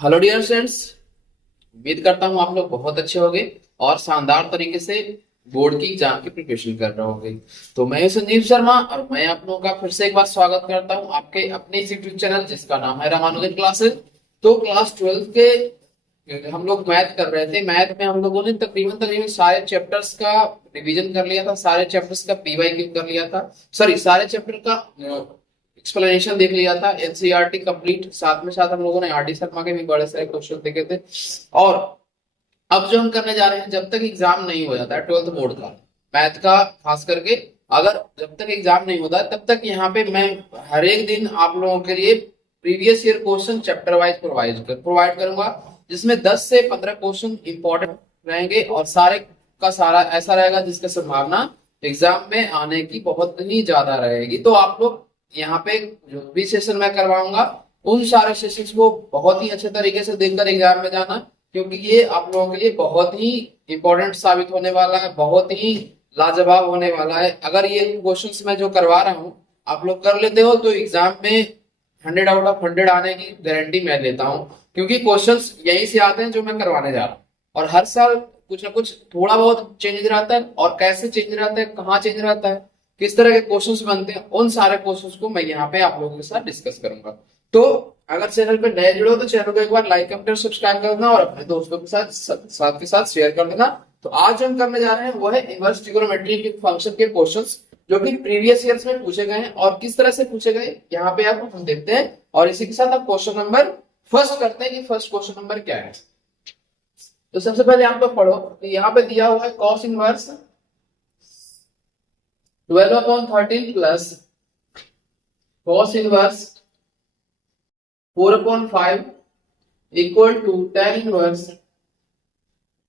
Hello dear friends. उम्मीद करता हूँ आप लोग बहुत अच्छे होंगे और शानदार तरीके से बोर्ड की एग्जाम की प्रिपरेशन कर रहे होंगे। तो मैं संजीव शर्मा और मैं आप लोगों का फिर से एक बार स्वागत करता हूँ आपके अपने इस यूट्यूब चैनल जिसका नाम है रामानुजन क्लासेस। तो क्लास 12 के हम लोग मैथ कर रहे थे। मैथ में हम लोगों ने तकरीबन तकरीबन सारे चैप्टर्स का रिवीजन कर लिया था, सारे चैप्टर्स का पीवाईक्यू कर लिया था, सॉरी सारे चैप्टर का एक्सप्लेनेशन देख लिया था, एनसीईआरटी कंप्लीट। साथ में साथ हम लोगों ने आरडी शर्मा के भी बड़े सारे क्वेश्चन देखे थे। और अब जो हम करने जा रहे हैं, जब तक एग्जाम नहीं हो जाता है 12th बोर्ड का मैथ का खास करके, अगर जब तक एग्जाम नहीं होता तब तक यहाँ पे मैं हर एक दिन आप लोगों के लिए previous year question chapter wise provide करूंगा, जिसमें 10 से 15 क्वेश्चन इंपॉर्टेंट रहेंगे और सारे का सारा ऐसा रहेगा जिसका संभावना एग्जाम में आने की बहुत ही ज्यादा रहेगी। तो आप लोग यहाँ पे जो भी सेशन मैं करवाऊंगा उन सारे सेशंस को बहुत ही अच्छे तरीके से देखकर एग्जाम में जाना, क्योंकि ये आप लोगों के लिए बहुत ही इंपॉर्टेंट साबित होने वाला है, बहुत ही लाजवाब होने वाला है। अगर ये क्वेश्चंस मैं जो करवा रहा हूँ आप लोग कर लेते हो तो एग्जाम में 100 आउट ऑफ 100 आने की गारंटी मैं लेता हूँ, क्योंकि क्वेश्चंस यही से आते हैं जो मैं करवाने जा रहा हूँ। और हर साल कुछ ना कुछ थोड़ा बहुत चेंज रहता है, और कैसे चेंज रहता है, कहाँ चेंज रहता है, किस तरह के क्वेश्चंस बनते हैं, उन सारे क्वेश्चंस को मैं यहाँ पे आप लोगों के साथ डिस्कस करूंगा। तो अगर चैनल पे नए जुड़े हो तो चैनल को एक बार लाइक कमेंट सब्सक्राइब कर देना और अपने दोस्तों के साथ शेयर कर देना। तो आज जो हम करने जा रहे हैं वो है इनवर्स ट्रिगोनोमेट्री के फंक्शन के क्वेश्चंस, जो कि प्रीवियस ईयर्स में पूछे गए हैं और किस तरह से पूछे गए यहाँ पे आप हम देखते हैं। और इसी के साथ आप क्वेश्चन नंबर फर्स्ट करते हैं कि फर्स्ट क्वेश्चन नंबर क्या है। तो सबसे पहले आप लोग पढ़ो, तो यहाँ पे दिया हुआ है cos inverse 12/13 plus cos inverse 4/5 equal to tan inverse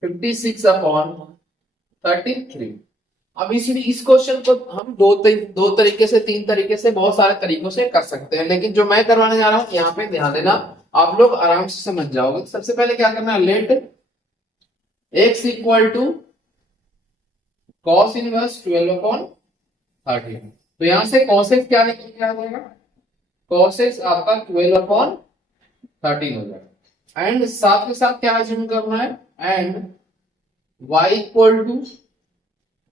56/33। अब इस क्वेश्चन को हम दो तरीके से, तीन तरीके से, बहुत सारे तरीकों से कर सकते हैं, लेकिन जो मैं करवाने जा रहा हूं यहाँ पे ध्यान देना, आप लोग आराम से समझ जाओगे। सबसे पहले क्या करना है, let x equal to cos inverse 12/13। तो यहां से cos x क्या निकल के आ जाएगा, cos x आपका 12/13 हो जाएगा। एंड साथ के साथ क्या अज्यूम करना है, and y equal to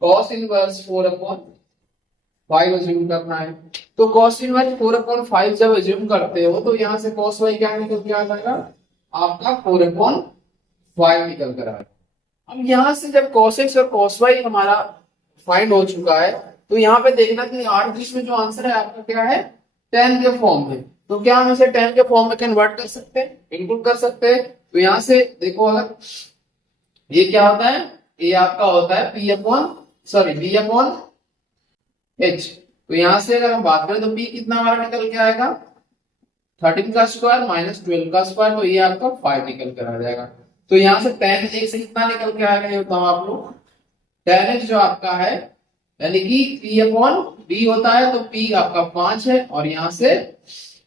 cos inverse 4/5 assume करना है। तो cos इनवर्स 4/5 जब अज्यूम करते हो तो यहां से cos y क्या निकल के आ जाएगा, आपका 4/5 निकल कर आएगा। अब यहां से जब cos x और cos y हमारा फाइंड हो चुका है, तो यहाँ पे देखना कि 8 में जो आंसर है आपका क्या है, 10 के फॉर्म में। तो क्या हम इसे 10 के फॉर्म में कन्वर्ट कर सकते हैं, बिल्कुल कर सकते हैं। तो यहाँ से देखो, अगर ये क्या होता है, ये आपका होता है b अपॉन h। तो यहाँ से अगर हम बात करें तो p कितना हमारा निकल के आएगा, 13 का स्क्वायर माइनस 12 का स्क्वायर, तो ये आपका 5 निकल कर आ जाएगा। तो यहाँ से tan h से कितना निकल के आएगा ये बताओ आप लोग। tan h जो आपका है, यानी कि p अपॉन b होता है, तो p आपका 5 है और यहां से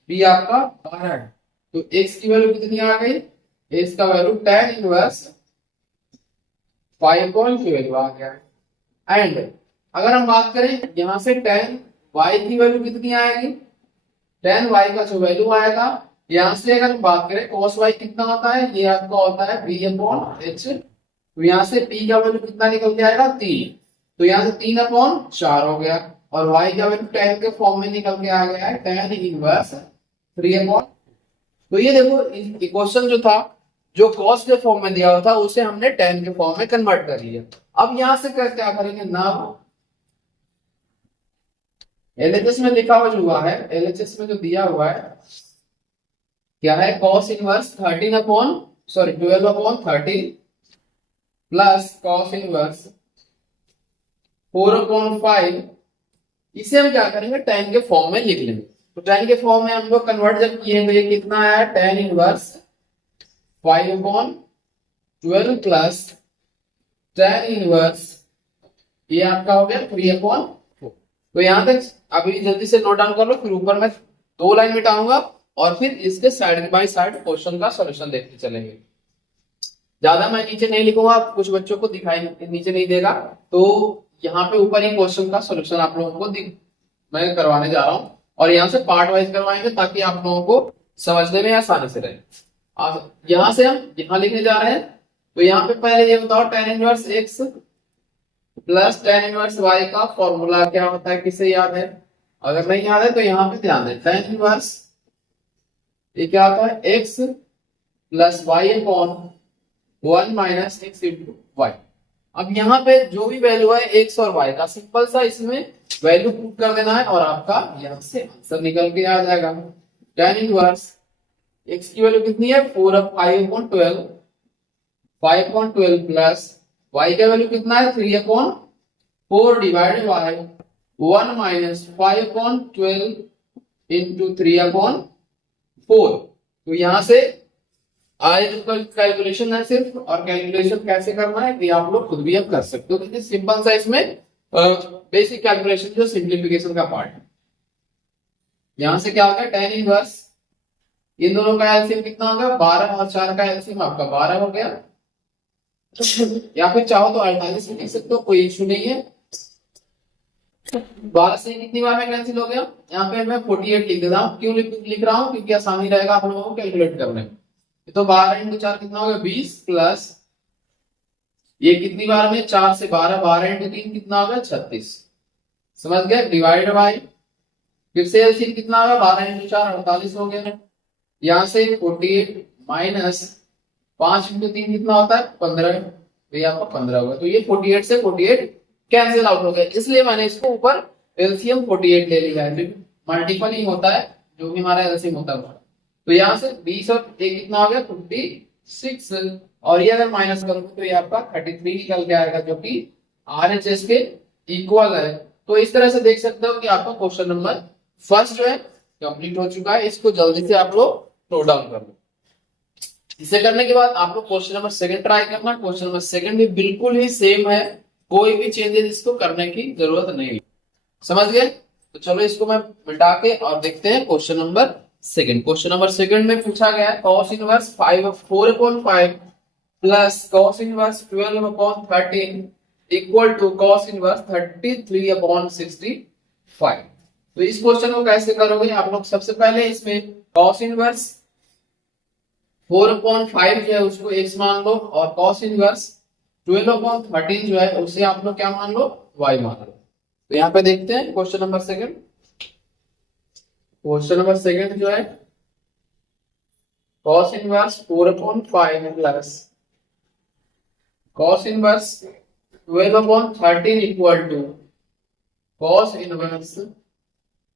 b आपका 12 है। तो x की वैल्यू कितनी आ गई, x का वैल्यू tan इनवर्स 5.12 आ गया। एंड अगर हम बात करें यहां से tan y की वैल्यू कितनी आएगी, tan y का जो वैल्यू आएगा, यहां से अगर हम बात करें cos y कितना होता है, ये आपका होता है b अपॉन h। तो यहां से p का वैल्यू कितना निकल के आएगा, 3। तो यहाँ से 3/4 हो गया, और y का वैल्यू tan के फॉर्म में निकल के आ गया है, tan इनवर्स 3/। तो ये देखो इक्वेशन जो था, जो cos के फॉर्म में दिया हुआ था, उसे हमने tan के फॉर्म में कन्वर्ट कर लिया। अब यहां से क्या करेंगे ना, एलएचएस में लिखा हुआ है, एलएचएस में जो दिया हुआ है क्या है, cos inverse 12/13 plus cos inverse 4/5। इसे हम क्या करेंगे, tan के फॉर्म में लिख लेंगे। तो tan के फॉर्म में हम लोग कन्वर्ट जब किए तो ये कितना आया, tan inverse 5/12 plus tan inverse, ये आपका हो गया 3/4। तो यहां तक अभी जल्दी से नोट डाउन कर लो, फिर ऊपर मैं 2 लाइन मिटाऊंगा और फिर इसके साइड बाय साइड क्वेश्चन का सोल्यूशन देखते चलेंगे। ज्यादा मैं नीचे नहीं लिखूंगा, कुछ बच्चों को दिखाई नीचे नहीं देगा, तो यहाँ पे ऊपर ही क्वेश्चन का सॉल्यूशन आप लोगों को मैं करवाने जा रहा हूँ, और यहाँ से पार्ट वाइज करवाएंगे ताकि आप लोगों को समझने में आसानी से रहे। यहां से हम यहां लिखने जा रहे हैं, तो यहाँ पे पहले ये बताओ tan inverse x plus tan inverse y का फॉर्मूला क्या होता है, किसे याद है? अगर नहीं याद है तो यहाँ पे ध्यान दें, tan इनवर्स ये क्या होता है, x plus y upon 1 minus x into y. अब यहाँ पे जो भी वैल्यू है x और y का, सिंपल सा इसमें वैल्यू पुट कर देना है और आपका यहाँ से आंसर निकल के आ जाएगा। tan इनवर्स x की वैल्यू कितनी है, 5/12 5/12 प्लस y का वैल्यू कितना है, 3/4 डिवाइडेड बाय 1 माइनस 5/12 इंटू 3/4। तो यहां से कैलकुलेशन है सिर्फ, और कैलकुलेशन कैसे करना है ये आप लोग खुद भी अब कर सकते हो, क्योंकि सिंपल सा इसमें बेसिक कैलकुलेशन जो सिंप्लीफिकेशन का पार्ट है। यहां से क्या होगा, tan इनवर्स इन दोनों का एलसीएम कितना होगा, 12 और 4 का एलसीएम आपका 12 हो गया, या फिर चाहो तो 48 भी लिख सकते हो, कोई इश्यू नहीं है। 12 से कितनी बार में कैंसिल हो गया, यहाँ पे मैं 48 लिख देता हूँ। क्यों लिख रहा हूँ, क्योंकि आसानी रहेगा आप लोगों को कैलकुलेट करने में। तो 12 इंटू 4 कितना होगा, 20 प्लस ये कितनी बार में, 4 से 12, 12 इंटू 3 कितना होगा, 36। समझ गए, डिवाइड बाय फिर से एलसीएम कितना होगा, 12 इंटू 4 48 हो गया। यहाँ से 48 माइनस 5 इंटू 3 कितना होता है, 15, तो ये आपका 15 होगा। तो ये 48 से 48 कैंसिल आउट हो गया, इसलिए मैंने इसको ऊपर एलसीएम 48 ले लिया है, मल्टीपल ही होता है जो भी हमारा एलसीएम होता है। तो यहाँ से 20 और 1 कितना हो गया, 56, और ये अगर माइनस करोगे तो ये आपका 33 निकल के आएगा, जो कि RHS के इक्वल है। तो इस तरह से देख सकते हो कि आपका क्वेश्चन नंबर फर्स्ट जो है कंप्लीट हो चुका है। इसको जल्दी से आप लोग नोट डाउन कर लो। इसे करने के बाद आप लोग क्वेश्चन नंबर सेकंड ट्राई करना। क्वेश्चन नंबर सेकंड भी बिल्कुल ही सेम है, कोई भी चेंजेस इसको करने की जरूरत नहीं है। समझ गए? तो चलो इसको मैं मिटा के और देखते हैं question number second. Question number second में पूछा गया है cos inverse 4/5 plus cos inverse 12/13 equal to cos inverse 33/65। तो इस क्वेश्चन को कैसे करोगे आप लोग, सबसे पहले इसमें cos इनवर्स 4/5 जो है उसको x मान लो, और cos इनवर्स 12/13 जो है उसे आप लोग क्या मान लो, y मान लो। तो यहाँ पे देखते हैं question number second. Question number second जो है cos inverse 4/5 plus cos inverse 12/13 equal to cos inverse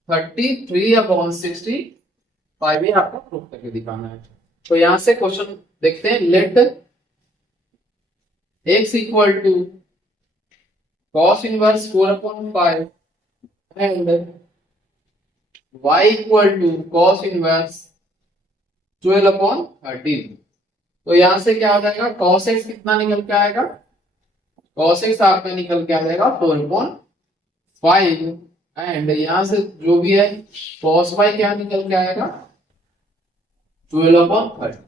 33/65, ये आपको प्रूफ करके दिखाना है। तो यहां से क्वेश्चन देखते हैं, let x equal to cos inverse 4/5 and y equal to cos inverse 12/13। तो यहां से क्या हो जाएगा, cos x कितना निकल के आएगा, cos x आपका निकल के आ जाएगा 4/5 एंड यहां से जो भी है cos y क्या निकल के आएगा, 12/13।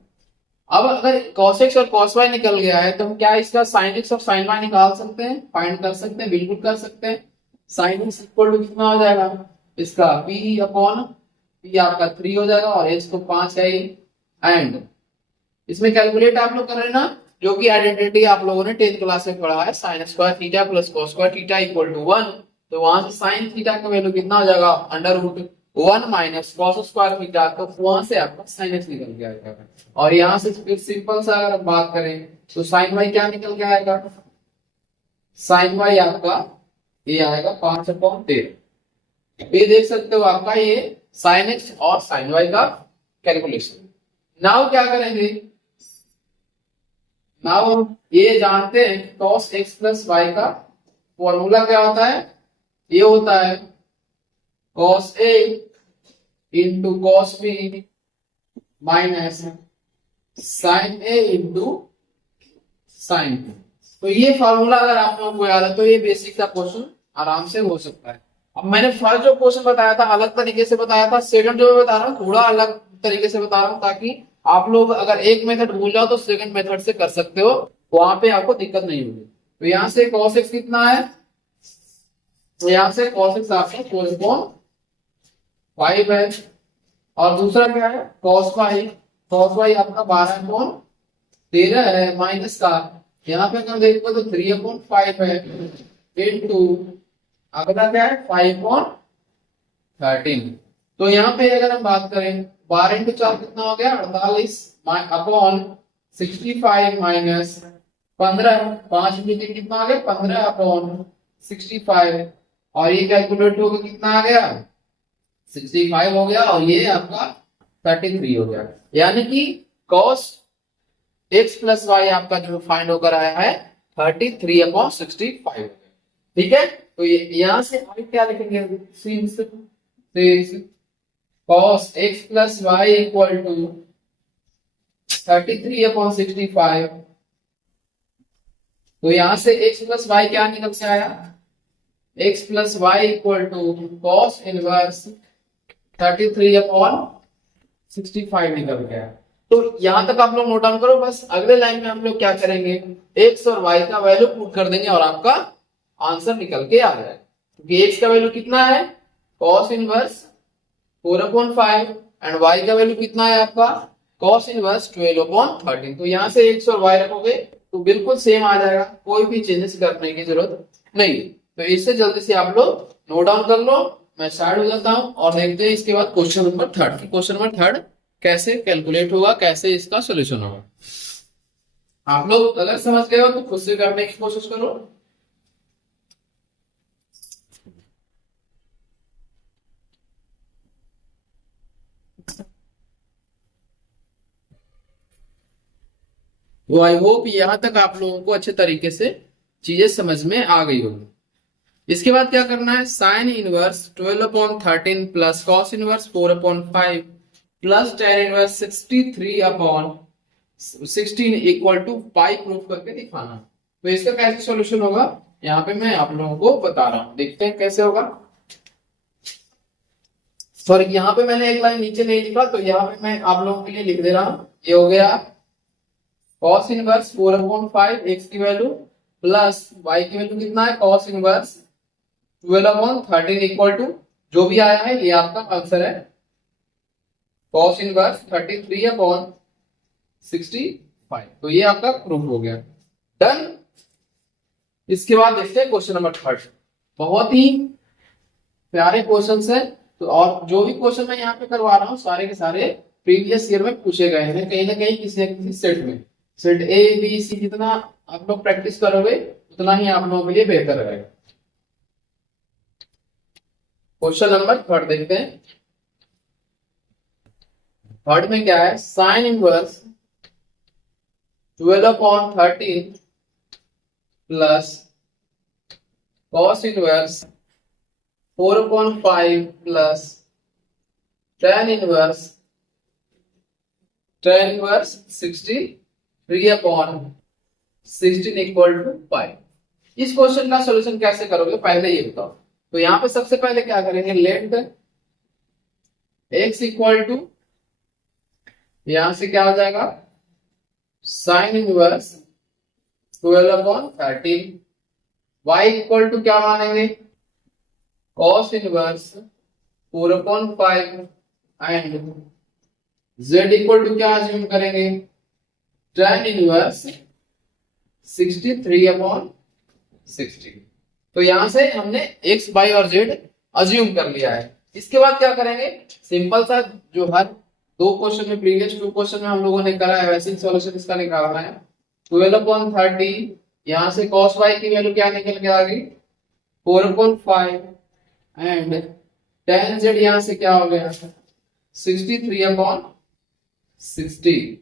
अब अगर cos x और cos y निकल गया है तो हम क्या इसका sin x और sin y निकाल सकते हैं, फाइंड कर सकते हैं, बिल्कुल कर सकते हैं। sin x इक्वल टू कितना हो जाएगा, इसका p आपका 3 हो जाएगा, और h को 5 है। एंड इसमें कैलकुलेट आप लोग कर रहे हैं ना, जो कि आइडेंटिटी आप लोगों ने 10th क्लास में पढ़ा है, sin square theta plus cos square theta equal to 1। तो वहां से sin थीटा का वैल्यू कितना हो जाएगा, √1 माइनस cos स्क्वायर थीटा, तो वहां से आपका sin x निकल के आएगा। और यहाँ से फिर सिंपल सा अगर बात करें तो sin y क्या निकल के आएगा, sin y आपका ये आएगा 5/13। ये देख सकते हो आपका ये sin x और sin y का कैलकुलेशन। नाउ क्या करेंगे, नाउ ये जानते हैं cos x प्लस y का फॉर्मूला क्या होता है, ये होता है cos a into cos b minus sin a into sin b। तो ये फॉर्मूला अगर आप लोगों को याद है तो ये बेसिक सा क्वेश्चन आराम से हो सकता है। अब मैंने फर्स्ट जो क्वेश्चन बताया था अलग तरीके से बताया था, सेकंड जो मैं बता रहा हूँ थोड़ा अलग तरीके से बता रहा हूँ, ताकि आप लोग अगर एक मेथड भूल जाओ तो सेकंड मेथड से कर सकते हो, वहां पे आपको दिक्कत नहीं होगी। तो यहाँ से cos x कितना है, तो यहाँ से cos x आपका 4/5 है, और दूसरा क्या है cos y कॉस वाई आपका 12/13 है माइनस का, यहाँ पे अगर देखो तो 3/5 है इनटू अगला क्या है 5/13। तो यहाँ पे अगर हम बात करें 12 × 4 कितना हो गया 48 अपॉन 65 माइनस 15, 5 × 3 कितना आ गया 15/65 और ये कैलकुलेट होगा कितना आ गया 65 हो गया और ये आपका 33 हो गया। यानी कि cos x प्लस वाई आपका जो फाइंड होकर आया है 33/65। ठीक है, तो ये यहां से आगे क्या लिखेंगे since cos x plus y equal to 33/65, तो यहां से x प्लस वाई क्या निकल के आया x plus y equal to cos inverse 33/65 निकल गया। तो यहां तक आप लोग नोट डाउन करो। बस अगले लाइन में हम लोग क्या करेंगे x और y का वैल्यू पुट कर देंगे और आपका आंसर निकल के आ जाएगा। क्योंकि x का वैल्यू कितना है cos इनवर्स 4/5 एंड y का वैल्यू कितना है आपका cos इनवर्स 12/13। तो यहां से x और y रखोगे तो बिल्कुल सेम आ जाएगा, कोई भी चेंजेस करने की जरूरत नहीं। तो इससे जल्दी से आप लोग नोट डाउन कर लो। मैं साइड हो जाता हूं और देखते हैं इसके बाद क्वेश्चन नंबर 3 क्वेश्चन नंबर 3 कैसे कैलकुलेट होगा, कैसे इसका सोल्यूशन होगा। आप लोग अगर समझ गए हो तो खुद से करने की कोशिश करो। तो आई होप यहां तक आप लोगों को अच्छे तरीके से चीजें समझ में आ गई होगी। इसके बाद क्या करना है sine inverse 12/13 plus cos inverse 4/5 plus tan inverse 63/16 equal to pi proof करके दिखाना। तो इसका कैसे सॉल्यूशन होगा यहाँ पे मैं आप लोगों को बता रहा हूं, देखते हैं कैसे होगा। सॉरी यहाँ पे मैंने एक लाइन नीचे नहीं लिखा तो यहाँ पे मैं आप लोगों के लिए लिख दे रहा हूं। ये हो गया cos इनवर्स 4/5 x की वैल्यू प्लस y की वैल्यू कितना है cos इनवर्स 12/13 इक्वल टू जो भी आया है ये आपका आंसर है cos इनवर्स 33/65। तो ये आपका प्रूफ हो गया, डन। इसके बाद देखते हैं क्वेश्चन नंबर 3। बहुत ही प्यारे क्वेश्चन है। तो और जो भी क्वेश्चन मैं यहाँ पे करवा रहा हूँ सारे के सारे प्रीवियस ईयर में पूछे गए हैं कहीं ना कहीं किसी न किसी सेट में। सेट ए बी सी जितना आप लोग प्रैक्टिस करोगे उतना ही आप लोगों के लिए बेहतर रहेगा। क्वेश्चन नंबर 3 देखते हैं। थर्ड में क्या है sine inverse 12/13 plus cos inverse 4/5 plus tan inverse 63/16 equal to pi. इस क्वेश्चन का सॉल्यूशन कैसे करोगे पहले ये बताओ। तो यहाँ पे सबसे पहले क्या करेंगे लेट x इक्वल टू यहां से क्या हो जाएगा sine inverse 12/13 y equal to क्या मानेंगे cos inverse 4/5 and z equal to क्या अज्यूम करेंगे tan इनवर्स 63/16। तो यहां से हमने x y और z अज्यूम कर लिया है। इसके बाद क्या करेंगे सिंपल सा जो हर दो क्वेश्चन में प्रीवियस 2 क्वेश्चन में हम लोगों ने करा है वैसे ही सॉल्यूशन इसका निकालना है। 12/13 यहां से cos y की वैल्यू क्या निकल के आ गई 4/5 एंड tan z यहां से क्या हो गया 63/16।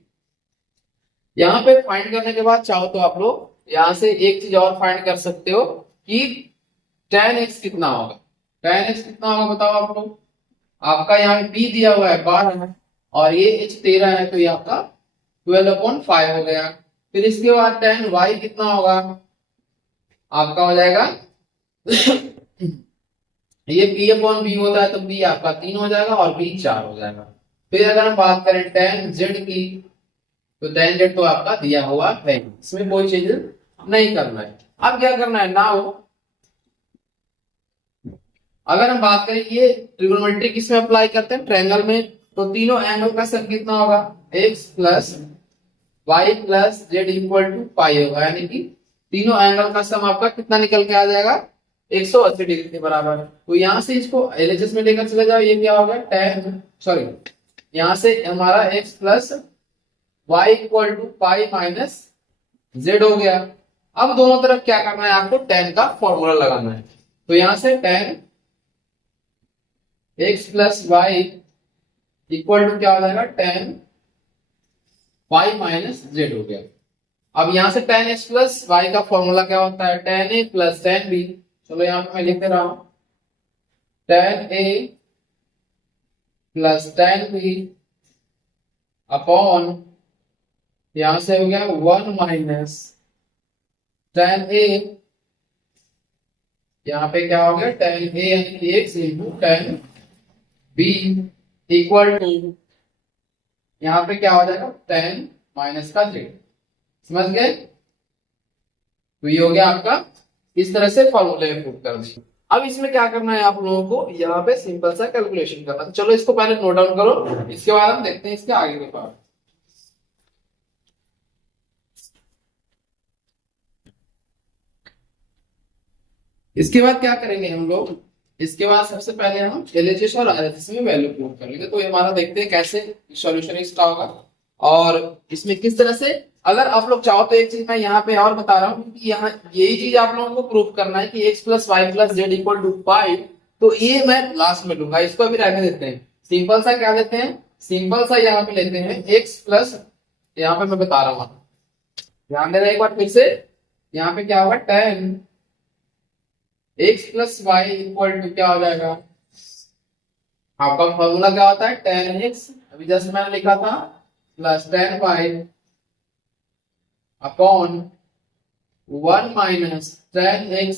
यहां पे फाइंड करने के बाद चाहो तो आप लोग यहां से एक चीज और फाइंड कर सकते हो कि tan x कितना होगा। tan x कितना होगा बताओ आप लोग। आपका यहाँ b दिया हुआ है 12 है और ये h 13 है तो ये आपका 12/5 हो गया। फिर इसके बाद tan y कितना होगा आपका हो जाएगा ये p/b होता है तो b आपका 3 हो जाएगा और b 4 हो जाएगा। फिर अगर हम बात करें tan z की तो tan z तो आपका दिया हुआ है, इसमें कोई चेंज नहीं करना है। अब क्या करना है नाउ अगर हम बात करें ये ट्रिग्नोमेट्री किसमें अप्लाई करते हैं ट्रायंगल में तो तीनों एंगल का सम कितना होगा, x plus y plus z equal to pi होगा, यानी कि तीनों एंगल का सम आपका कितना निकल के आ जाएगा, 180 डिग्री के बराबर। तो यहाँ से इसको एलएचएस में लेकर चले जाओ, ये क्या होगा tan, सॉरी यहाँ से हमारा x plus y equal to pi minus z हो गया। अब दोनों तरफ क्या करना है आपको, tan का फॉर्मूला लगाना है। तो यहां से tan x plus y equal to क्या हो जाएगा, tan पाई माइनस जेड हो गया। अब यहां से tan x प्लस वाई का फॉर्मूला क्या होता है, tan a plus tan b। चलो यहां पे मैं लिख दे रहा हूं, tan a plus tan b upon, यहां से हो गया 1 माइनस tan a, यहाँ पे क्या हो गया tan a यानी कि x into tan b equal to, यहाँ पे क्या हो जाएगा tan माइनस का z। समझ गए? तो ये हो गया आपका, इस तरह से फॉर्मूले में पुट कर दिया। अब इसमें क्या करना है आप लोगों को, यहाँ पे सिंपल सा कैलकुलेशन करना। तो चलो इसको पहले नोट डाउन करो, इसके बाद हम देखते हैं इसके आगे के पार्ट। इसके बाद क्या करेंगे हम लोग, इसके बाद सबसे पहले हम एलएचएस और आरएचएस में वैल्यू पुट कर लेंगे। तो ये हमारा देखते हैं कैसे सॉल्यूशन इसका होगा और इसमें किस तरह से। अगर आप लोग चाहो तो एक चीज मैं यहाँ पे और बता रहा हूँ, क्योंकि यहाँ यही चीज आप लोगों को प्रूव करना है कि x plus y plus z equal to pi. तो ये मैं लास्ट में लूंगा, इसको अभी रहने देते हैं। सिंपल सा क्या लेते हैं, सिंपल सा यहाँ पे लेते हैं x प्लस, यहाँ पे मैं बता रहा हूँ, ध्यान देना एक बार फिर से। यहाँ पे क्या होगा tan x plus y equal to क्या हो जाएगा, आपका फॉर्मूला क्या होता है tan x, अभी जैसे मैंने लिखा था, plus tan y upon 1 minus tan x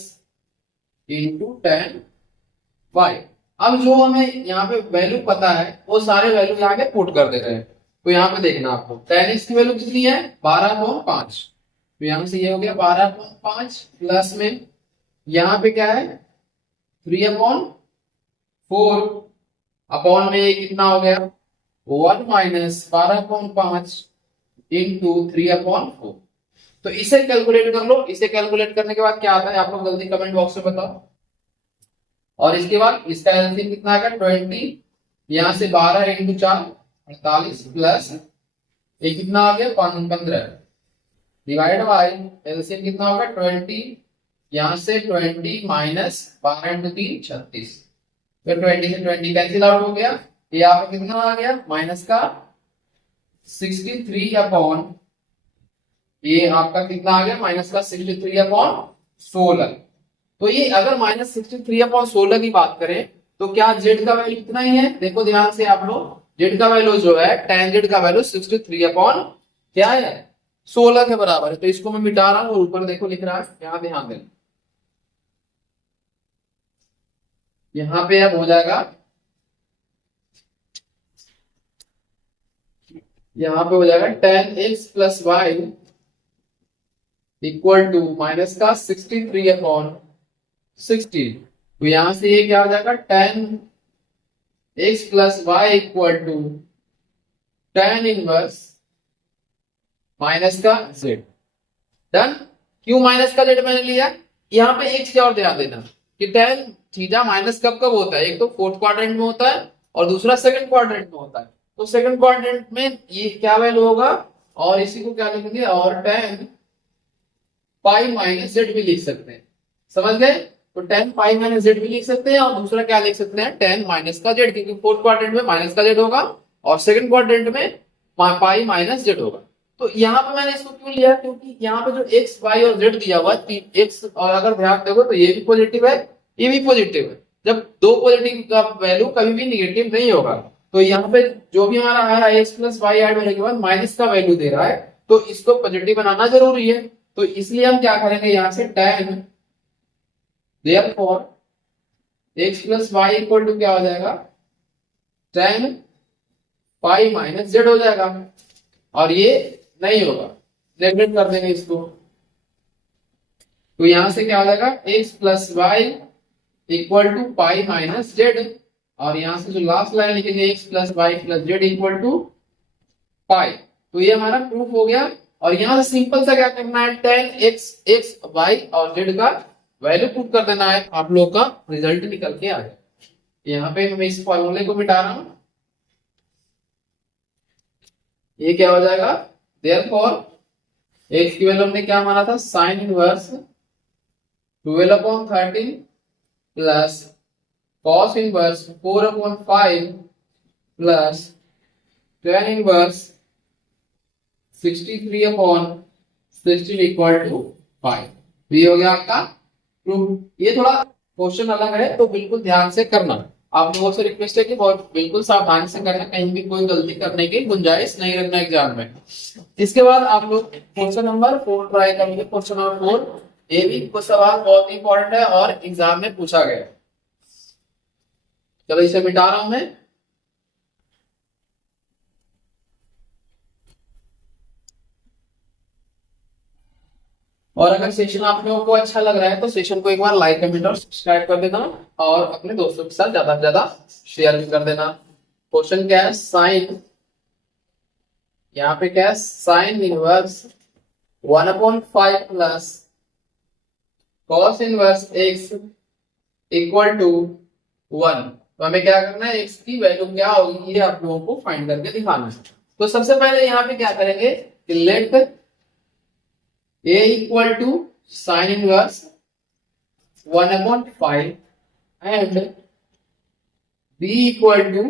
into tan y। अब जो हमें यहाँ पे वैल्यू पता है वो सारे वैल्यू यहाँ पे पुट कर दे रहे हैं। तो यहाँ पे देखना आपको tan x की वैल्यू कितनी है, 12/5। तो यहाँ से ये हो गया 12/5 प्लस में यहाँ पे क्या है 3/4 अपॉन में कितना हो गया 1 माइनस 12/5 इंटू 3/4। तो इसे कैलकुलेट कर लो। इसे कैलकुलेट करने के बाद क्या आता है आप लोग जल्दी कमेंट बॉक्स में बताओ। और इसके बाद इसका एलसीएम कितना आएगा 20, यहाँ से 12 इंटू 4 48 प्लस ये कितना आ गया 15 डिवाइड बाई एलसीएम कितना होगा 20, यहाँ से 20 माइनस 12 इंटू 3 36। फिर 20 से 20 कैंसिल आउट हो गया, ये यहाँ पे कितना आ गया माइनस का 63 अपॉन, ये आपका कितना आ गया माइनस का 63/16। तो ये अगर माइनस 63/16 की बात करें तो क्या जेड का वैल्यू इतना ही है, देखो ध्यान से आप लोग, जेड का वैल्यू जो है tan जेड का वैल्यू 63 क्या है 16 के बराबर है। तो इसको मैं मिटा रहा हूं और ऊपर देखो लिख रहा है, यहाँ ध्यान देना, यहाँ पे अब हो जाएगा, यहाँ पे हो जाएगा tan x plus y equal to minus का 63/16। तो यहां से ये क्या हो जाएगा tan x plus y equal to tan inverse minus का z। डन। क्यों माइनस का z मैंने लिया, यहाँ पे एक चीज और ध्यान देना कि tan थीटा माइनस कब कब होता है, एक तो फोर्थ क्वाड्रेंट में होता है और दूसरा सेकंड क्वाड्रेंट में होता है। तो सेकंड क्वाड्रेंट में ये क्या वैल्यू होगा, और इसी को क्या लिखेंगे, और tan पाई माइनस जेड भी लिख सकते हैं। समझ गए? तो tan पाई माइनस जेड भी लिख सकते हैं और दूसरा क्या लिख सकते हैं tan माइनस का जेड, क्योंकि फोर्थ क्वाड्रेंट में माइनस का जेड होगा और सेकंड क्वाड्रेंट में पाई माइनस जेड होगा। तो यहाँ पे मैंने इसको क्यों लिया, क्योंकि यहाँ पे जो x y और z दिया हुआ है x, और अगर ध्यान देखो तो ये भी पॉजिटिव है ये भी पॉजिटिव है। जब दो पॉजिटिव का वैल्यू कभी भी निगेटिव नहीं होगा, तो यहाँ पे जो भी हमारा आ रहा है x प्लस वाई ऐड होने के बाद माइनस का वैल्यू दे रहा है, तो इसको पॉजिटिव बनाना जरूरी है। तो इसलिए हम क्या करेंगे, यहाँ से tan therefore x plus y equal to क्या हो जाएगा tan पाई माइनस जेड हो जाएगा, और ये नहीं होगा, नेगलेक्ट कर देंगे इसको। तो यहां से क्या हो जाएगा x plus y equal to pi minus z, और यहां से जो लास्ट लाइन लिखेंगे x plus y plus z equal to pi. तो ये हमारा प्रूफ हो गया। और यहां से सिंपल सा क्या करना है, टेन एक्स वाई और जेड का वैल्यू पुट कर देना है, आप लोग का रिजल्ट निकल के आ जाए। यहाँ पे मैं इस फॉर्मूले को मिटा रहा हूं, ये क्या हो जाएगा, देयरफॉर एक्स की वैल्यू हमने क्या माना था, sine inverse 12/13 plus cos inverse 4/5 plus tan inverse 63/16 equal to 5। तो ये हो गया आपका प्रूफ। ये थोड़ा क्वेश्चन अलग है तो बिल्कुल ध्यान से करना। आप लोगों से रिक्वेस्ट है कि बहुत बिल्कुल सावधानी से करना, कहीं भी कोई गलती करने की गुंजाइश नहीं रखना एग्जाम में। इसके बाद आप लोग क्वेश्चन नंबर 4 ट्राई करेंगे। क्वेश्चन नंबर 4 ये भी कुछ सवाल बहुत इंपॉर्टेंट है और एग्जाम में पूछा गया। चलो इसे मिटा रहा हूं मैं। और अगर सेशन आप लोगों को अच्छा लग रहा है तो सेशन को एक बार लाइक कमेंट और सब्सक्राइब कर देना और अपने दोस्तों के साथ ज्यादा से ज्यादा शेयर भी कर देना। क्वेश्चन क्या है, साइन, यहाँ पे क्या है, sine inverse 1/5 plus cos inverse x equal to 1। तो हमें क्या करना है, एक्स की वैल्यू क्या होगी ये आप लोगों को फाइंड करके दिखाना है। तो सबसे पहले यहाँ पे क्या करेंगे, let a equal to sine inverse 1/5 and b equal to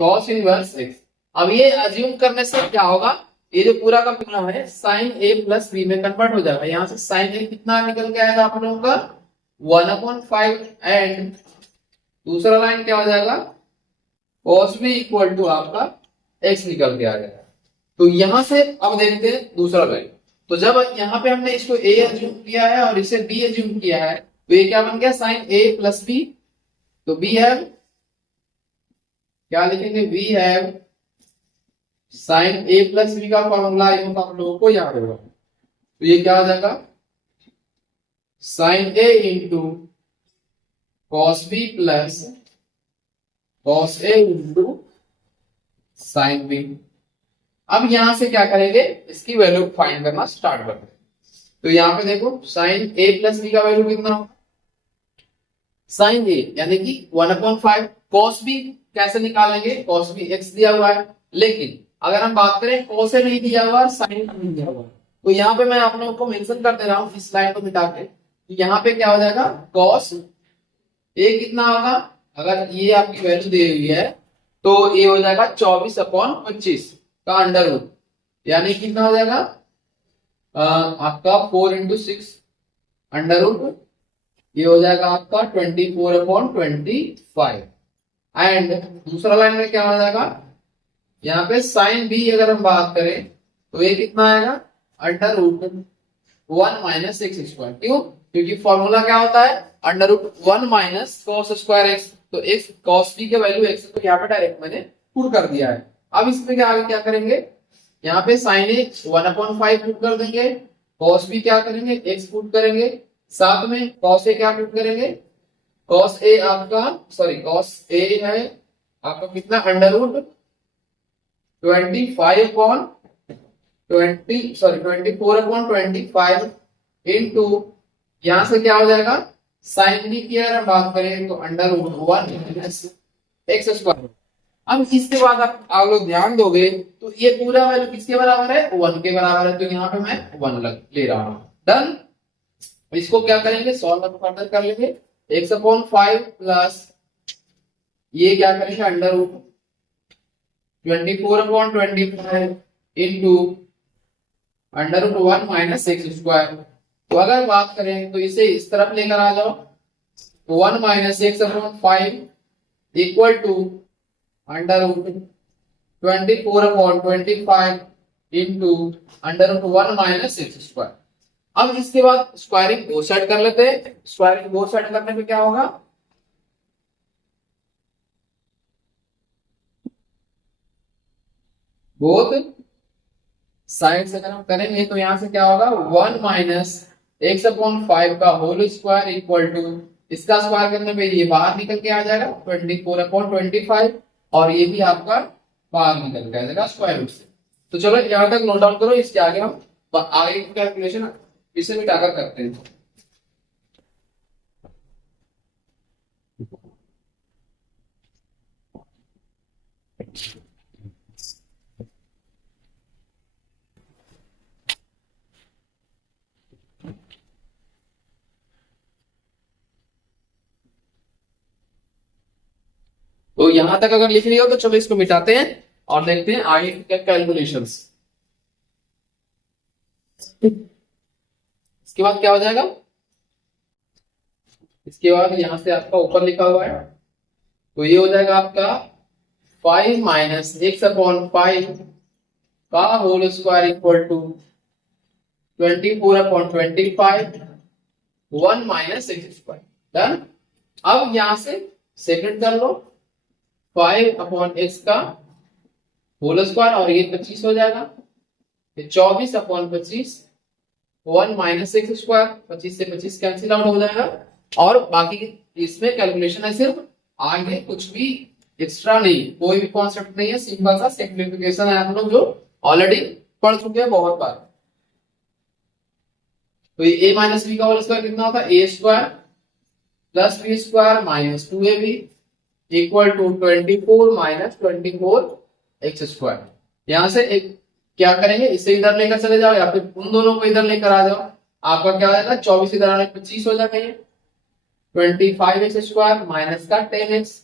cos inverse x। अब ये अज्यूम करने से क्या होगा, ये जो पूरा का पूरा है साइन a प्लस b में कन्वर्ट हो जाएगा। यहां से साइन a कितना निकल के आएगा आप लोगों का 1/5 एंड दूसरा लाइन क्या हो जाएगा, cos b इक्वल टू आपका x निकल के आ जाएगा। तो यहां से अब देखते हैं दूसरा लाइन। तो जब यहाँ पे हमने इसको a अज्यूम किया है और इसे b अज्यूम किया है तो ये क्या बन गया, साइन a प्लस b। तो b है, क्या लिखेंगे, v है साइन a प्लस b का फॉर्मूला आप लोगों को याद होगा। तो ये क्या हो जाएगा, sine a into cos b plus cos a into sine b। अब यहां से क्या करेंगे, इसकी वैल्यू फाइंड करना स्टार्ट करते हैं। तो यहां पे देखो साइन a प्लस b का वैल्यू कितना होगा, साइन a यानी कि 1/5, कॉस b कैसे निकालेंगे, कॉस b x दिया हुआ है, लेकिन अगर हम बात करें कॉस a नहीं दिया हुआ, साइन नहीं दिया हुआ, तो यहाँ पे मैं आप लोगों को मेंशन कर दे रहा हूँ इस लाइन को मिटा के। तो यहाँ पे क्या हो जाएगा, कॉस a कितना होगा, अगर ये आपकी वैल्यू दी हुई है तो ये हो जाएगा 24/25 का अंडर रूट, यानी कितना हो जाएगा आपका 4 × 6 अंडर रूट, ये हो जाएगा आपका 24/25। एंड दूसरा लाइन में क्या हो जाएगा, यहाँ पे साइन बी अगर हम बात करें तो ये कितना आएगा, अंडर रूट 1 - x²। क्यों, क्योंकि फॉर्मूला क्या होता है, अंडर रूट 1 - cos² x। तो x cos b के वैल्यू x तो यहाँ पे डायरेक्ट मैंने पुट कर दिया है। अब इसमें क्या आगे क्या करेंगे, यहाँ पे साइन a 1/5 पुट कर देंगे, cos b क्या करेंगे, x पुट करेंगे, साथ में cos a क्या पुट करेंगे, cos a आपका cos a है आपका कितना, अंडर रूट 24/25 इंटू, यहां से क्या हो जाएगा, साइन b की अगर हम बात करें तो अंडर रूट 1 - x²। अब इसके बाद आप लोग ध्यान दोगे तो ये पूरा वैल्यू किसके बराबर है, 1 के बराबर है। तो यहाँ पे मैं 1 ले रहा हूं, डन। इसको क्या करेंगे, सॉल्व फर्दर कर लेंगे, x/5 प्लस ये क्या करेंगे, under root 24/25 into under root 1 - x²। तो अगर बात करें तो इसे इस तरफ लेकर आ जाओ, 1 - x/5 equal to under root 24/25 into under root 1 - x²। अब इसके बाद स्क्वायरिंग दो साइड कर लेते हैं। स्क्वायरिंग दो साइड करने पे क्या होगा, बोथ साइड्स अगर हम करेंगे तो यहां से क्या होगा, 1 - x/5 का होल स्क्वायर इक्वल टू इसका स्क्वायर करने पे ये बाहर निकल के आ जाएगा 24/25 और ये भी आपका बाहर निकल के आ जाएगा स्क्वायर रूट से। तो चलो यहाँ तक नोट डाउन करो, इसके आगे हम आगे की कैलकुलेशन इसे मिटाकर करते हैं। तो यहां तक अगर लिख लिया हो तो चलो इसको मिटाते हैं और देखते हैं आगे क्या कैलकुलेशंस। इसके बाद क्या हो जाएगा, इसके बाद यहां से आपका ऊपर लिखा हुआ है तो ये हो जाएगा आपका 5 माइनस x/5 का whole square equal to 24/25 1 minus x square. Done. अब यहां से सेकंड कर लो 5/x का होल स्क्वायर और ये 25 हो जाएगा, 24/25 1 माइनस एक्स स्क्वायर, 25 से 25 कैंसिल आउट हो जाएगा और बाकी इसमें कैलकुलेशन है सिर्फ, आगे कुछ भी एक्स्ट्रा नहीं, कोई भी कॉन्सेप्ट नहीं है, सिंपल सा सिंप्लीफिकेशन है आप लोग जो ऑलरेडी पढ़ चुके हैं बहुत बार। तो ये a माइनस बी का होल स्क्वायर कितना होता है, a square plus b square minus 2ab equal to 24 minus 24 x square. यहां से एक क्या करेंगे, इसे इधर लेकर चले जाओ या फिर उन दोनों को इधर लेकर आ जाओ, आपका क्या हो जाएगा 24 इधर आने 25 हो जाएगा, 25 एक्स स्क्वायर माइनस का 10x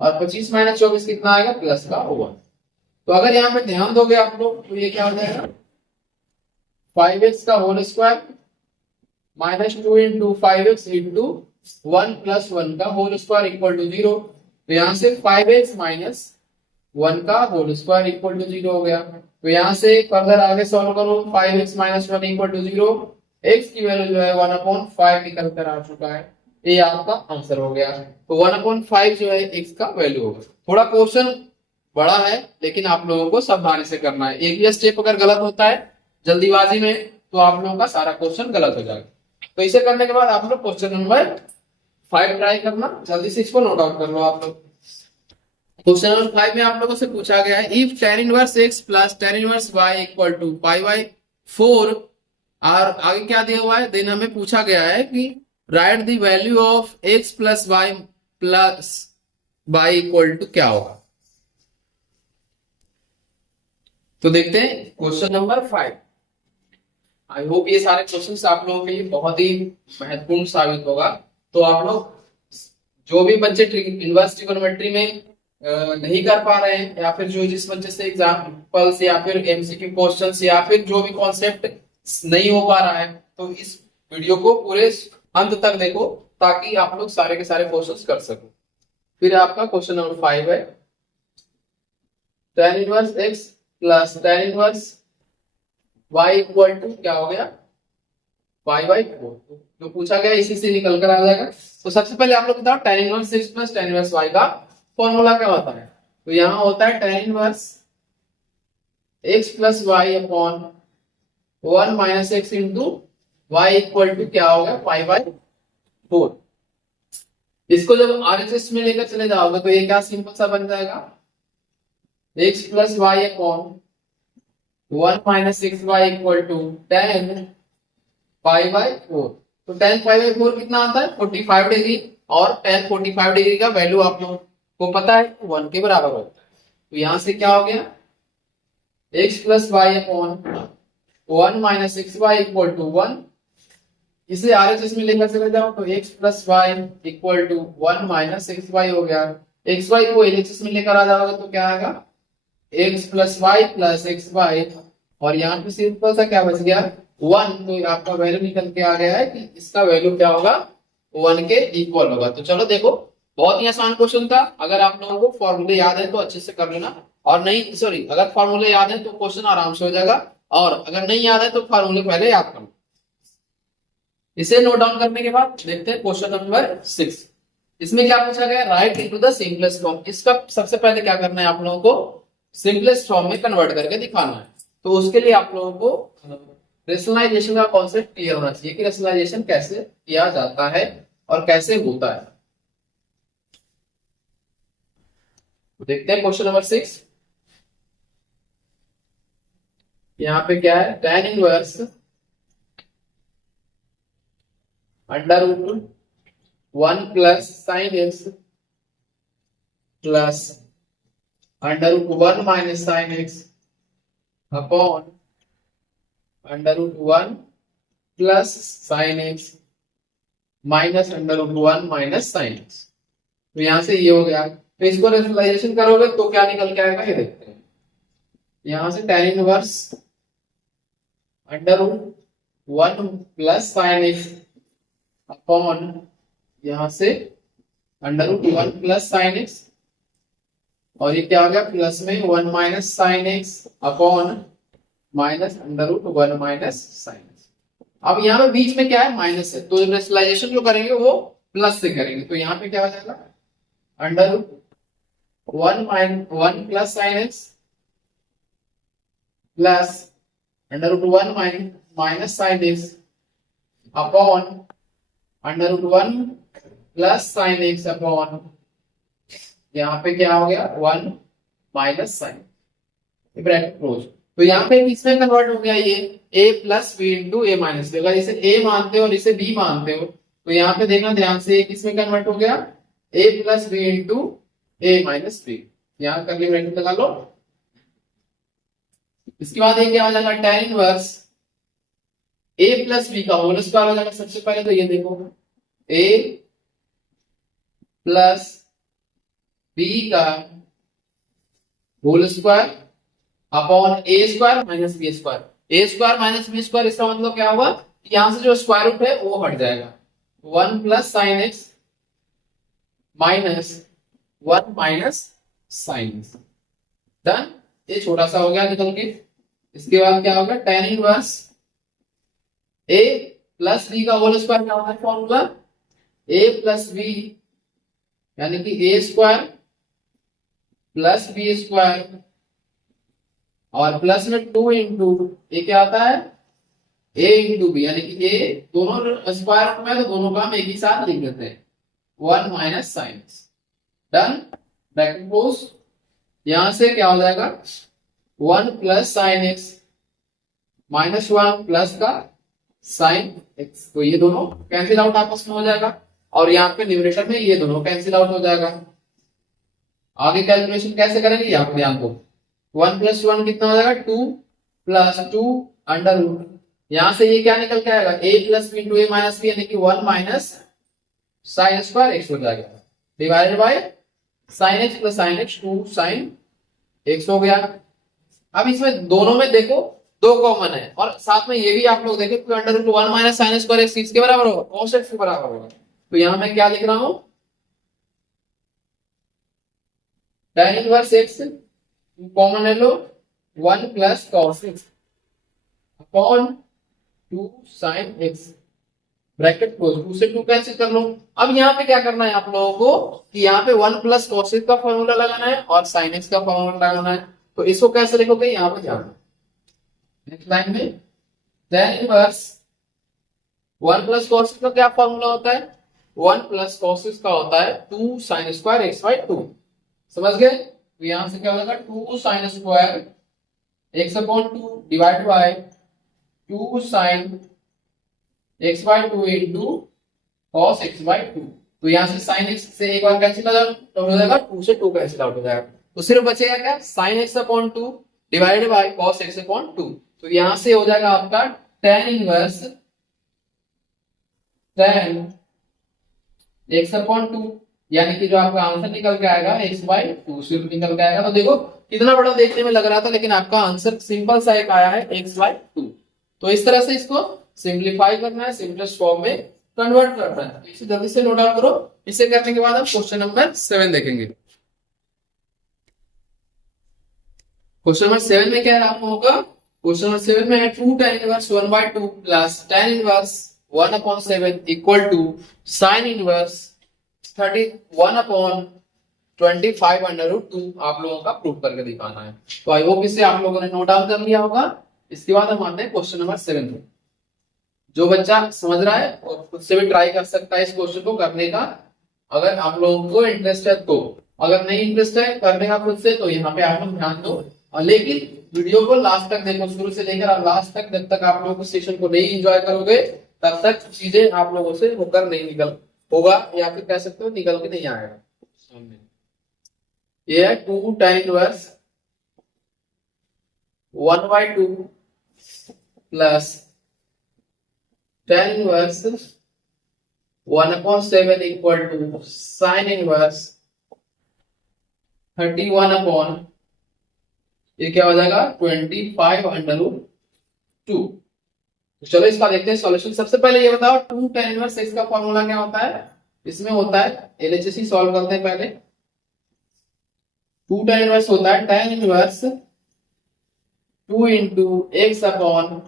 और 25 माइनस 24 कितना आएगा प्लस का 1। तो अगर यहाँ पे ध्यान दोगे आप लोग तो ये क्या हो जाएगा 5x का whole square minus 2 into 5x into 1 plus 1 का होल स्क्वायर इक्वल टू 0। तो यहाँ से 5x माइनस 1 का होल स्क्वायर इक्वल टू 0 हो गया। तो यहाँ से फर्दर आगे सॉल्व करो 5x minus 1 equal to 0, x की वैल्यू जो है 1/5 निकल कर आ चुका है, ये आपका आंसर हो गया। तो 1/5 जो है x का वैल्यू होगा। थोड़ा क्वेश्चन बड़ा है लेकिन आप लोगों को सावधानी से करना है, एक भी स्टेप अगर गलत होता है जल्दीबाजी में तो आप लोगों का सारा क्वेश्चन गलत हो जाएगा। तो इसे करने के बाद आप लोग क्वेश्चन नंबर 5 ट्राई करना, जल्दी से इसको नोट आउट कर लो आप लोग। क्वेश्चन नंबर 5 में आप लोगों से पूछा गया है if tan inverse x plus tan inverse y equal to π/4 और आगे क्या दिया हुआ है, देन हमें पूछा गया है कि write the value of x plus y equal to क्या होगा। तो देखते हैं क्वेश्चन नंबर 5। आई होप ये सारे क्वेश्चंस आप लोगों के लिए बहुत ही महत्वपूर्ण साबित होगा। तो आप लोग जो भी बच्चे इनवर्स ट्रिगोनोमेट्री में नहीं कर पा रहे हैं या फिर जो जिस वजह से एग्जाम्पल्स या फिर एमसीक्यू क्वेश्चंस या फिर जो भी कॉन्सेप्ट नहीं हो पा रहा है तो इस वीडियो को पूरे अंत तक देखो ताकि आप लोग सारे के सारे क्वेश्चंस कर सको। फिर आपका क्वेश्चन नंबर 5 है tan inverse x plus tan inverse y equal to क्या हो गया π/4। जो पूछा गया इसी से निकल कर आ जाएगा। तो सबसे पहले आप लोग बताओ tan inverse x plus tan inverse y का फॉर्मूला क्या होता है। तो यहां होता है tan inverse x plus y upon 1 minus x into y equal to क्या होगा π/4। इसको जब RHS में लेकर चले जाओगे तो ये क्या सिंपल सा बन जाएगा x plus y upon 1 minus x y equal to tan π/4। तो tan π/4 कितना आता है 45 डिग्री और tan 45 डिग्री का वैल्यू आप लोगों को पता है 1 के बराबर होता है। तो यहां से क्या हो गया x plus y upon 1 minus x y equal to 1। इसे RHS में लेकर चले जाओ तो x plus y equal to 1 minus x y हो गया। एक्स वाई को LHS में लेकर आ जाओगे तो क्या आएगा x plus y plus x y और यहाँ पे सिंपल सा क्या बच गया 1। तो आपका वैल्यू निकल के आ गया है कि इसका वैल्यू क्या होगा 1 के इक्वल होगा। तो चलो देखो बहुत ही आसान क्वेश्चन था, अगर आप लोगों को फॉर्मूले याद है तो अच्छे से कर लेना और नहीं सॉरी अगर फॉर्मूले याद है तो क्वेश्चन आराम से हो जाएगा और अगर नहीं याद है तो फॉर्मूले पहले याद कर लो। इसे नोट डाउन करने के बाद देखते हैं क्वेश्चन नंबर 6। इसमें क्या पूछा गया right into the simplest form. इसका सबसे पहले क्या करना है आप लोगों को सिंपलेस्ट फॉर्म में कन्वर्ट करके दिखाना है। तो उसके लिए आप लोगों को रेशनलाइजेशन का कॉन्सेप्ट क्लियर होना चाहिए कि रेशनलाइजेशन कैसे किया जाता है। और कैसे होता है। तो देखते हैं क्वेश्चन नंबर 6। यहाँ पे क्या है, tan inverse under root 1 plus sine x plus under root 1 minus sine x upon under root 1 plus sine x minus under root 1 minus sine x. तो यहां से ये हो गया, तो इसको रेशनलाइजेशन करोगे तो क्या निकल के आएगा ये देखते हैं। यहां से tan inverse under root 1 plus sine x upon यहां से under root 1 plus sine x, और ये क्या हो गया प्लस में 1 minus sine x upon minus under root 1 minus sine x. अब यहाँ पे बीच में क्या है, माइनस है, तो रेशनलाइजेशन जो करेंगे वो प्लस से करेंगे। तो यहाँ पे क्या हो जाएगा, under root 1 plus sine x plus under root 1 minus sine x upon under root 1 plus sine x upon यहाँ पे क्या हो गया 1 माइनस साइन, ब्रैकेट क्लोज। तो यहाँ पे किसमें कन्वर्ट हो गया, ये a plus b into a minus b. अगर इसे a मानते हो और इसे b मानते हो तो यहाँ पे देखना ध्यान से, किसमें कन्वर्ट हो गया, a plus b into a minus b. यहाँ करके ब्रैकेट लगा लो। इसके बाद ये क्या हो जाएगा, tan inverse a plus b का होल स्क्वायर हो जाएगा। सबसे पहले तो ये देखो a प्लस बी का whole square upon a square minus b square. A square minus b square, इसका मतलब क्या हुआ, यहां से जो स्क्वायर रूट है वो हट जाएगा। 1 plus sine x minus 1 minus sine x, done. ये छोटा सा हो गया निकल के। इसके बाद क्या होगा, tan inverse a plus b का होल स्क्वायर क्या होता है फॉर्मूला, a प्लस बी यानी कि a square plus b square और प्लस में 2 इंटू ए क्या आता है, a इंटू बी, यानी कि a दोनों स्क्वायर में तो दोनों का हम एक ही साथ लिख देते हैं 1 minus sine x, done, bracket close. यहां से क्या हो जाएगा 1 plus sine x minus 1 plus का साइन एक्स, तो ये दोनों कैंसिल आउट आपस में हो जाएगा और यहाँ पे न्यूमरेटर में ये दोनों कैंसिल आउट हो जाएगा। आगे कैलकुलेशन कैसे करेंगे, यहाँ पे ध्यान दो, 1 प्लस 1 कितना हो जाएगा 2 प्लस 2 अंडर रूट, यहां से ये क्या निकल के आएगा a plus b into a minus b, यानी कि 1 माइनस साइन स्क्वायर एक्स हो जाएगा, divided by sine x plus sine x 2 sine x हो गया। अब इसमें दोनों में देखो 2 कॉमन है और साथ में ये भी आप लोग देखें कि under root 1 minus sine square x किसके बराबर होगा, cos x के बराबर होगा। तो यहां मैं क्या लिख रहा हूं, tan इनवर्स x कॉमन ले लो 1 plus cos x upon 2 sin x, bracket close, 2 से 2 कैंसिल कर लो। अब यहाँ पे क्या करना है आप लोगों को कि यहाँ पे 1 प्लस cos x का फॉर्मूला लगाना है और sin x का फॉर्मूला लगाना है। तो इसको कैसे लिखोगे, यहाँ पे ध्यान, नेक्स्ट लाइन में tan inverse 1 plus cos x का क्या फॉर्मूला होता है, 1 प्लस cos x का होता है 2 sin स्क्वायर x बाई 2, समझ गए। तो यहां से क्या हो जाएगा 2 sin square x upon 2 divide by 2 sin x by 2 into cos x by 2। तो यहां से sin x से एक बार कैंसिल हो जाएगा 2 से 2 कैंसिल आउट हो जाएगा, तो सिर्फ बचेगा क्या sin x upon 2 divided by cos x upon 2। तो यहां से हो जाएगा आपका tan inverse tan x upon 2, यानी कि जो आपका आंसर निकल के आएगा x बाई 2 सिर्फ निकल के आएगा। तो देखो कितना बड़ा देखने में लग रहा था, लेकिन आपका आंसर सिंपल सा एक आया है x बाई 2। तो इस तरह से इसको सिंप्लीफाई करना है, सिंपलेस्ट फॉर्म में कन्वर्ट करना है। इसे जल्दी से नोट डाउन करो। इसे करने के बाद हम क्वेश्चन नंबर 7 देखेंगे। क्वेश्चन नंबर 7 में क्या है आप लोगों का, क्वेश्चन नंबर 7 में है 2 tan inverse 1 by 2 plus tan inverse 1 upon 7 equal to sine inverse 31 upon 25 under root 2 आप लोगों का प्रूव करके दिखाना है। तो आई होप इसे आप लोगों ने नोट डाउन कर लिया होगा। इसके बाद हम आते हैं क्वेश्चन नंबर 7 में। जो बच्चा समझ रहा है वो खुद से भी ट्राई कर सकता है इस क्वेश्चन को करने का, अगर आप लोगों को इंटरेस्ट है तो। अगर नहीं इंटरेस्ट है करने का खुद से तो यहाँ पे आप लोग ध्यान दो, और लेकिन वीडियो को लास्ट तक देखो, शुरू से लेकर आप लास्ट तक। जब तक आप लोग उस सेशन को नहीं एंजॉय करोगे तब तक चीजें आप लोगों से होकर नहीं निकल होगा, या फिर कह सकते हो निकल के नहीं आएगा सामने। ये है 2 tan inverse 1/2 plus tan inverse 1/7 equal to sin inverse 31 ये क्या हो जाएगा 25/√2। तो चलो इसका देखते हैं सॉल्यूशन। सबसे पहले ये बताओ 2 tan इनवर्स x का फॉर्मूला क्या होता है। इसमें होता है LHS सॉल्व करते हैं पहले। 2 tan इनवर्स होता है tan inverse 2 into x upon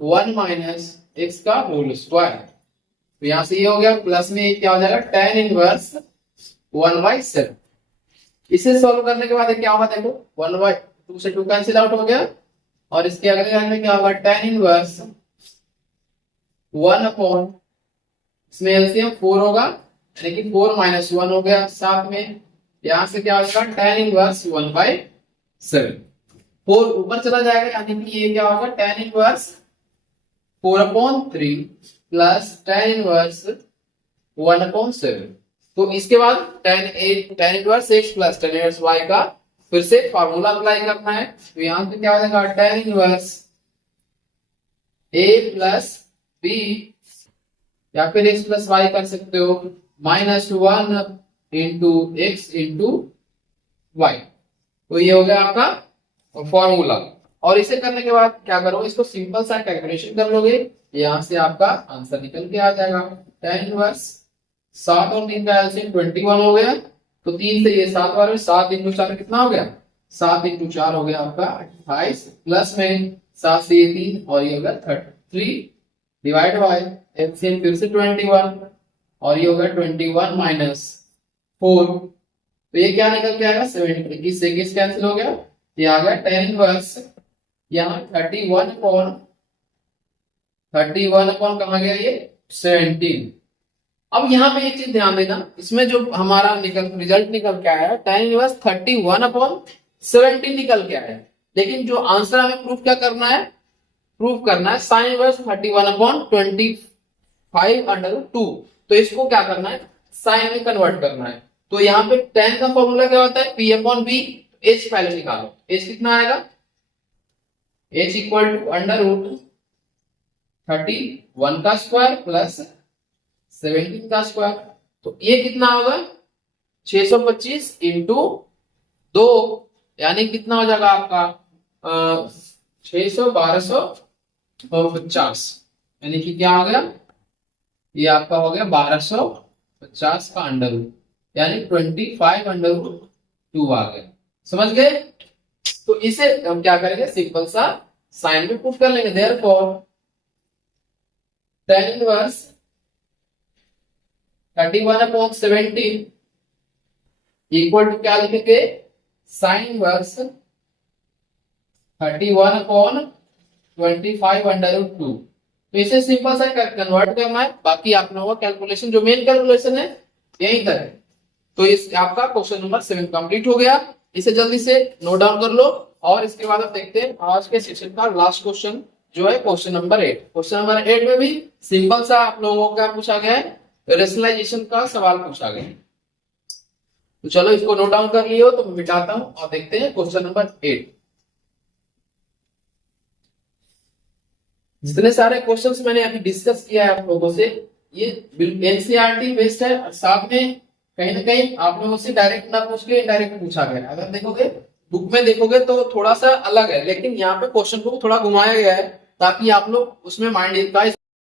1 minus x का होल स्क्वायर। तो यहां से ये हो गया, प्लस में क्या हो जाएगा tan इनवर्स 1/7। इसे सॉल्व करने के बाद क्या होगा देखो, 1/2 से 2 कैंसिल आउट हो गया, और इसके अगले लाइन में क्या होगा tan इनवर्स 1 अपॉन, इसमें एलसीएम 4 होगा, यानी कि 4 माइनस 1 हो गया साथ में। यहां से क्या होगा tan इनवर्स 1/7। 4 ऊपर चला जाएगा, यानी कि ये क्या होगा tan inverse 4/3 plus tan inverse 1/7। तो इसके बाद tan inverse x plus tan inverse y का फिर से फार्मूला अप्लाई करना है। तो यहां पे क्या हो जाएगा tan inverse a plus b, या फिर x प्लस y कर सकते हो, -1 इंटू एक्स इंटू वाई। तो ये हो गया आपका फॉर्मूला। और इसे करने के बाद क्या करो, इसको सिंपल सा कैलकुलेशन कर लोगे, यहां से आपका आंसर निकल के आ जाएगा। tan इनवर्स 7 और 3 का एलसीएम 21 हो गया, तो 3 से ये 7 बार में 7 इंटू 4 कितना हो गया, 7 इंटू 4 हो गया आपका 28, प्लस में 7 से ये 3 और ये हो गया 33 डिवाइड बाय एलसीएम फिर से 21, और ये हो गया 21 माइनस 4। तो ये क्या निकल के आएगा 70। 21 से 21 कैंसिल हो गया, ये आ गया tan इनवर्स यहाँ 31 अपॉन कहाँ गया ये 17। अब यहाँ पे एक चीज ध्यान देना, इसमें जो हमारा रिजल्ट निकल के आया है tan इनवर्स 31/17 निकल के आया है, लेकिन जो आंसर हमें प्रूफ क्या करना है, प्रूफ करना है sin इनवर्स 31/25/2। तो इसको क्या करना है साइन में कन्वर्ट करना है। तो यहाँ पे tan का फॉर्मूला क्या होता है P/B। h पहले निकालो, h कितना आएगा, h इक्वल टू √31 का स्क्वायर प्लस 17 का स्क्वायर। तो ये कितना होगा 625 इंटू 2, यानी कितना हो जाएगा आपका 1250, यानी कि क्या हो गया, ये आपका हो गया 1250 का अंडर रूट, यानी 25/√2 आ गया। समझ गए। तो इसे हम क्या करेंगे, सिंपल सा साइन में पुट कर लेंगे। Therefore tan inverse 31/17 equal to क्या लिखेंगे sin इनवर्स 31/25/2। तो इसे सिंपल सा कन्वर्ट करना है, बाकी आप लोगों का कैलकुलेशन जो मेन कैलकुलेशन है यही तक है। तो इस आपका क्वेश्चन नंबर 7 कंप्लीट हो गया। इसे जल्दी से नोट डाउन कर लो, और इसके बाद आप देखते हैं आज के सेशन का लास्ट क्वेश्चन जो है क्वेश्चन नंबर 8। क्वेश्चन नंबर 8 में भी सिंपल सा आप लोगों का पूछा गया है, रेशनलाइजेशन का सवाल पूछा गया है। तो चलो इसको नोट डाउन कर लियो, तो मैं मिटाता हूं और देखते हैं क्वेश्चन नंबर 8। जितने सारे क्वेश्चंस मैंने अभी डिस्कस किया है आप लोगों से, ये एनसीईआरटी बेस्ड है, और साथ में कहीं ना कहीं आप लोगों से डायरेक्ट ना पूछ के इनडायरेक्ट पूछा गया है। अगर देखोगे बुक में देखोगे तो थोड़ा सा अलग है, लेकिन यहाँ पे क्वेश्चन को थोड़ा घुमाया गया है ताकि आप लोग उसमें माइंड का